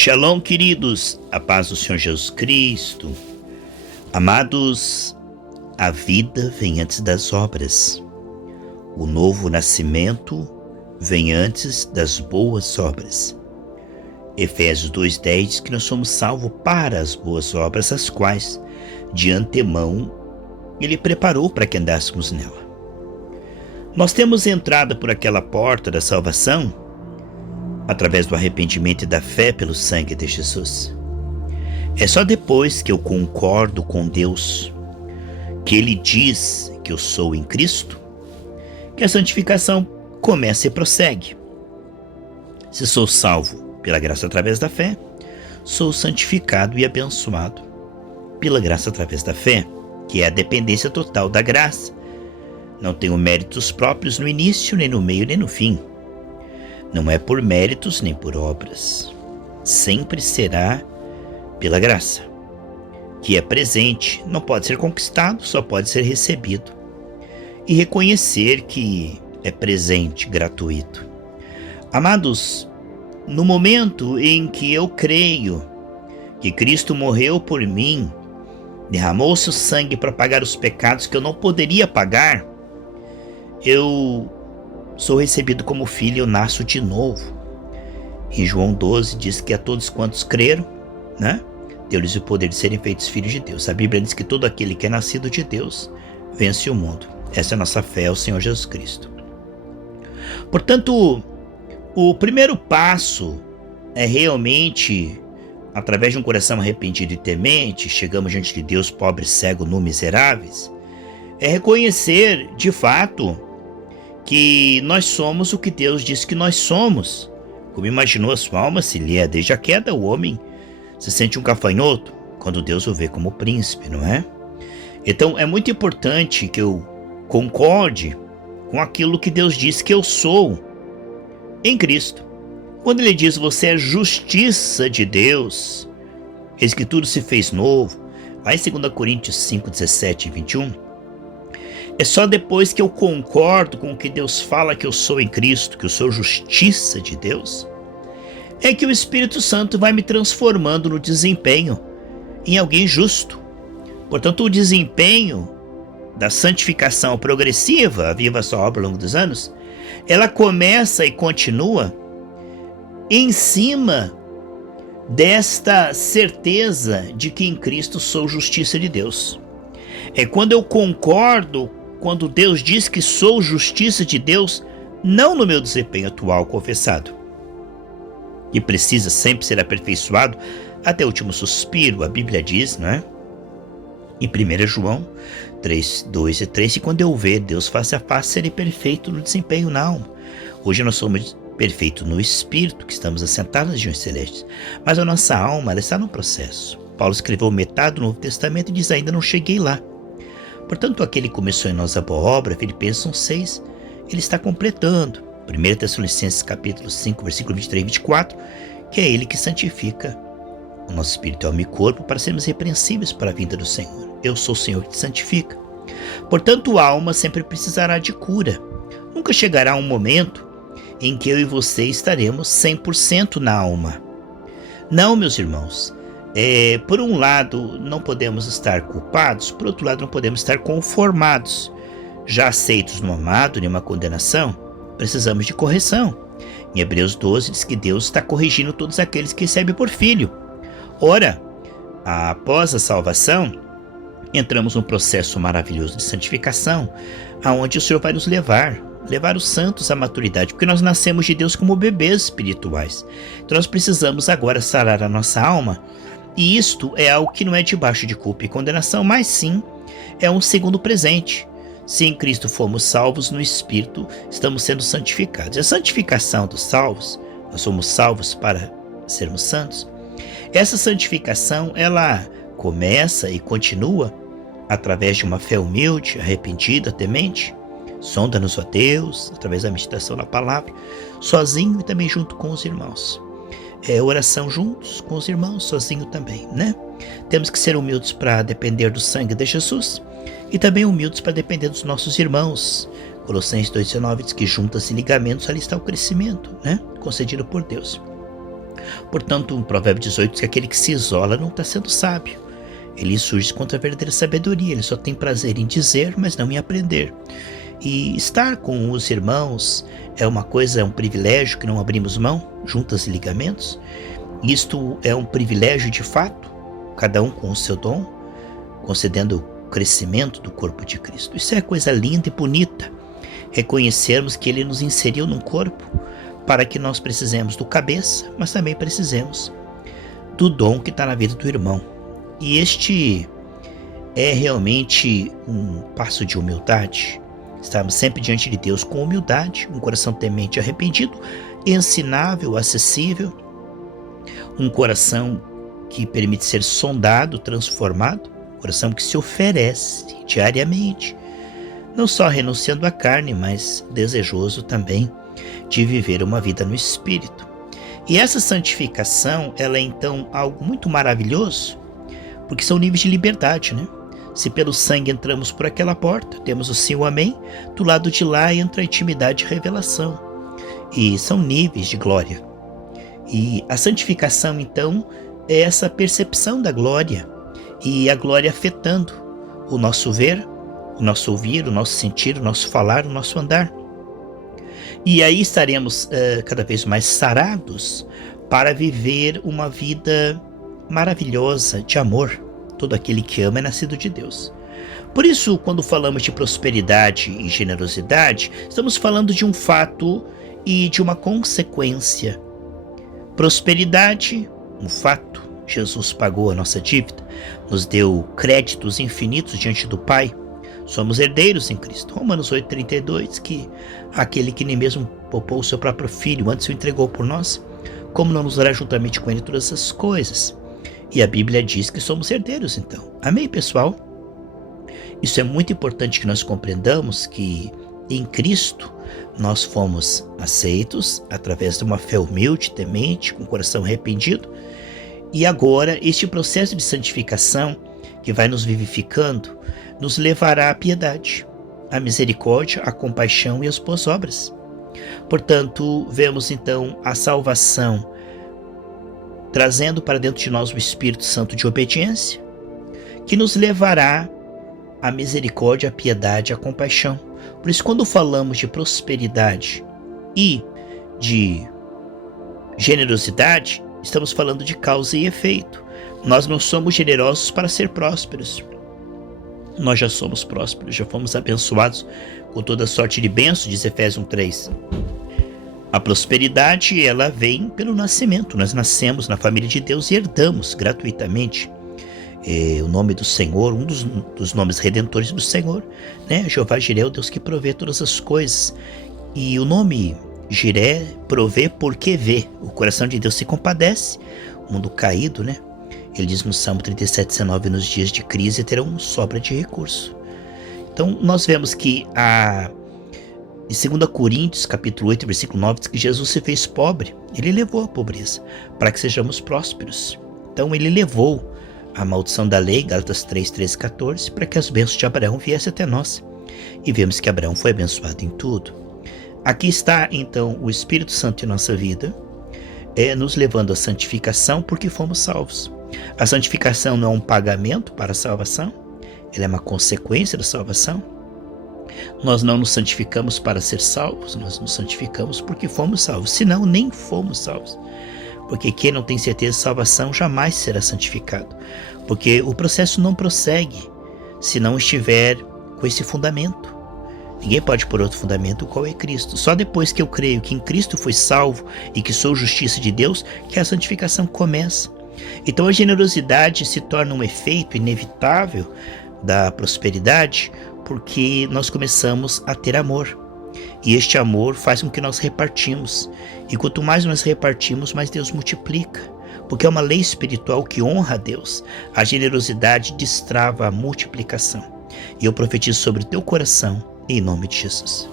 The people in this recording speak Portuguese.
Shalom, queridos, a paz do Senhor Jesus Cristo. Amados, a vida vem antes das obras. O novo nascimento vem antes das boas obras. Efésios 2:10 diz que nós somos salvos para as boas obras, as quais, de antemão, Ele preparou para que andássemos nela. Nós temos entrado por aquela porta da salvação através do arrependimento e da fé pelo sangue de Jesus. É só depois que eu concordo com Deus, que Ele diz que eu sou em Cristo, que a santificação começa e prossegue. Se sou salvo pela graça através da fé, sou santificado e abençoado pela graça através da fé, que é a dependência total da graça. Não tenho méritos próprios no início, nem no meio, nem no fim. Não é por méritos nem por obras. Sempre será pela graça, que é presente, não pode ser conquistado, só pode ser recebido. E reconhecer que é presente, gratuito. Amados, no momento em que eu creio que Cristo morreu por mim, derramou seu sangue para pagar os pecados que eu não poderia pagar, eu sou recebido como filho, eu nasço de novo. Em João 12 diz que a todos quantos creram, deu-lhes o poder de serem feitos filhos de Deus. A Bíblia diz que todo aquele que é nascido de Deus vence o mundo. Essa é a nossa fé ao Senhor Jesus Cristo. Portanto, o primeiro passo é realmente, através de um coração arrependido e temente, chegamos diante de Deus, pobre, cego, nu, miseráveis, é reconhecer de fato que nós somos o que Deus diz que nós somos. Como imaginou a sua alma, se lhe é desde a queda, o homem se sente um gafanhoto quando Deus o vê como príncipe, não é? Então é muito importante que eu concorde com aquilo que Deus diz que eu sou em Cristo. Quando Ele diz você é justiça de Deus, eis que tudo se fez novo, lá em 2 Coríntios 5, 17 e 21, é só depois que eu concordo com o que Deus fala que eu sou em Cristo, que eu sou justiça de Deus, é que o Espírito Santo vai me transformando no desempenho em alguém justo. Portanto, o desempenho da santificação progressiva, viva a sua obra ao longo dos anos, ela começa e continua em cima desta certeza de que em Cristo sou justiça de Deus. É quando eu concordo, quando Deus diz que sou justiça de Deus, não no meu desempenho atual confessado, que precisa sempre ser aperfeiçoado até o último suspiro. A Bíblia diz, em 1 João 3, 2 e 3, e quando eu ver Deus face a face, serei perfeito no desempenho na alma. Hoje nós somos perfeitos no Espírito, que estamos assentados nas regiões celestes, mas a nossa alma ela está no processo. Paulo escreveu metade do Novo Testamento e diz, ainda não cheguei lá. Portanto, aquele que começou em nós a boa obra, Filipenses 1:6, ele está completando. 1 Tessalonicenses capítulo 5, versículo 23 e 24, que é ele que santifica o nosso espírito, alma e corpo, para sermos repreensíveis para a vinda do Senhor. Eu sou o Senhor que te santifica. Portanto, a alma sempre precisará de cura. Nunca chegará um momento em que eu e você estaremos 100% na alma. Não, meus irmãos. Por um lado, não podemos estar culpados, por outro lado, não podemos estar conformados. Já aceitos no amado, nenhuma condenação, precisamos de correção. Em Hebreus 12 diz que Deus está corrigindo todos aqueles que recebem por filho. Ora, após a salvação, entramos num processo maravilhoso de santificação, aonde o Senhor vai nos levar os santos à maturidade, porque nós nascemos de Deus como bebês espirituais. Então nós precisamos agora sarar a nossa alma. E isto é algo que não é debaixo de culpa e condenação, mas sim é um segundo presente. Se em Cristo fomos salvos no Espírito, estamos sendo santificados. A santificação dos salvos, nós somos salvos para sermos santos. Essa santificação, ela começa e continua através de uma fé humilde, arrependida, temente. Sonda-nos, ó Deus, através da meditação na palavra, sozinho e também junto com os irmãos. Oração juntos com os irmãos, sozinho também, Temos que ser humildes para depender do sangue de Jesus e também humildes para depender dos nossos irmãos. Colossenses 2,19 diz que juntas e ligamentos ali está o crescimento, concedido por Deus. Portanto, o Provérbio 18 diz que aquele que se isola não está sendo sábio. Ele surge contra a verdadeira sabedoria, ele só tem prazer em dizer, mas não em aprender. E estar com os irmãos é uma coisa, é um privilégio que não abrimos mão, juntas e ligamentos. Isto é um privilégio de fato, cada um com o seu dom, concedendo o crescimento do corpo de Cristo. Isso é coisa linda e bonita, reconhecermos que Ele nos inseriu num corpo para que nós precisemos do cabeça, mas também precisemos do dom que está na vida do irmão. E este é realmente um passo de humildade. Estarmos sempre diante de Deus com humildade, um coração temente e arrependido, ensinável, acessível, um coração que permite ser sondado, transformado, um coração que se oferece diariamente, não só renunciando à carne, mas desejoso também de viver uma vida no Espírito. E essa santificação, ela é então algo muito maravilhoso, porque são níveis de liberdade, né? Se pelo sangue entramos por aquela porta, temos o sim e o amém, do lado de lá entra a intimidade e revelação. E são níveis de glória. E a santificação, então, é essa percepção da glória, e a glória afetando o nosso ver, o nosso ouvir, o nosso sentir, o nosso falar, o nosso andar. E aí estaremos cada vez mais sarados para viver uma vida maravilhosa de amor. Todo aquele que ama é nascido de Deus. Por isso, quando falamos de prosperidade e generosidade, estamos falando de um fato e de uma consequência. Prosperidade, um fato. Jesus pagou a nossa dívida, nos deu créditos infinitos diante do Pai. Somos herdeiros em Cristo. Romanos 8,32, que aquele que nem mesmo poupou o seu próprio Filho, antes o entregou por nós, como não nos dará juntamente com ele todas as coisas? E a Bíblia diz que somos herdeiros, então. Amém, pessoal? Isso é muito importante que nós compreendamos, que em Cristo nós fomos aceitos através de uma fé humilde, temente, com o coração arrependido. E agora este processo de santificação que vai nos vivificando nos levará à piedade, à misericórdia, à compaixão e às boas obras. Portanto, vemos então a salvação trazendo para dentro de nós o Espírito Santo de obediência, que nos levará à misericórdia, à piedade, à compaixão. Por isso, quando falamos de prosperidade e de generosidade, estamos falando de causa e efeito. Nós não somos generosos para ser prósperos. Nós já somos prósperos, já fomos abençoados com toda sorte de bênçãos, diz Efésios 1:3. A prosperidade, ela vem pelo nascimento. Nós nascemos na família de Deus e herdamos gratuitamente o nome do Senhor, um dos nomes redentores do Senhor, né? Jeová Jiré, o Deus que provê todas as coisas. E o nome Jiré provê porque vê. O coração de Deus se compadece, o mundo caído, né? Ele diz no Salmo 37:19, nos dias de crise terão sobra de recurso. Então nós vemos que em 2 Coríntios, capítulo 8, versículo 9, diz que Jesus se fez pobre. Ele levou a pobreza para que sejamos prósperos. Então ele levou a maldição da lei, Gálatas 3, 13, 14, para que as bênçãos de Abraão viessem até nós. E vemos que Abraão foi abençoado em tudo. Aqui está então o Espírito Santo em nossa vida, nos levando à santificação porque fomos salvos. A santificação não é um pagamento para a salvação, ela é uma consequência da salvação. Nós não nos santificamos para ser salvos, nós nos santificamos porque fomos salvos, senão nem fomos salvos. Porque quem não tem certeza de salvação jamais será santificado, porque o processo não prossegue se não estiver com esse fundamento. Ninguém pode pôr outro fundamento, qual é Cristo. Só depois que eu creio que em Cristo fui salvo e que sou justiça de Deus, que a santificação começa. Então a generosidade se torna um efeito inevitável da prosperidade, porque nós começamos a ter amor. E este amor faz com que nós repartimos. E quanto mais nós repartimos, mais Deus multiplica. Porque é uma lei espiritual que honra a Deus. A generosidade destrava a multiplicação. E eu profetizo sobre o teu coração, em nome de Jesus.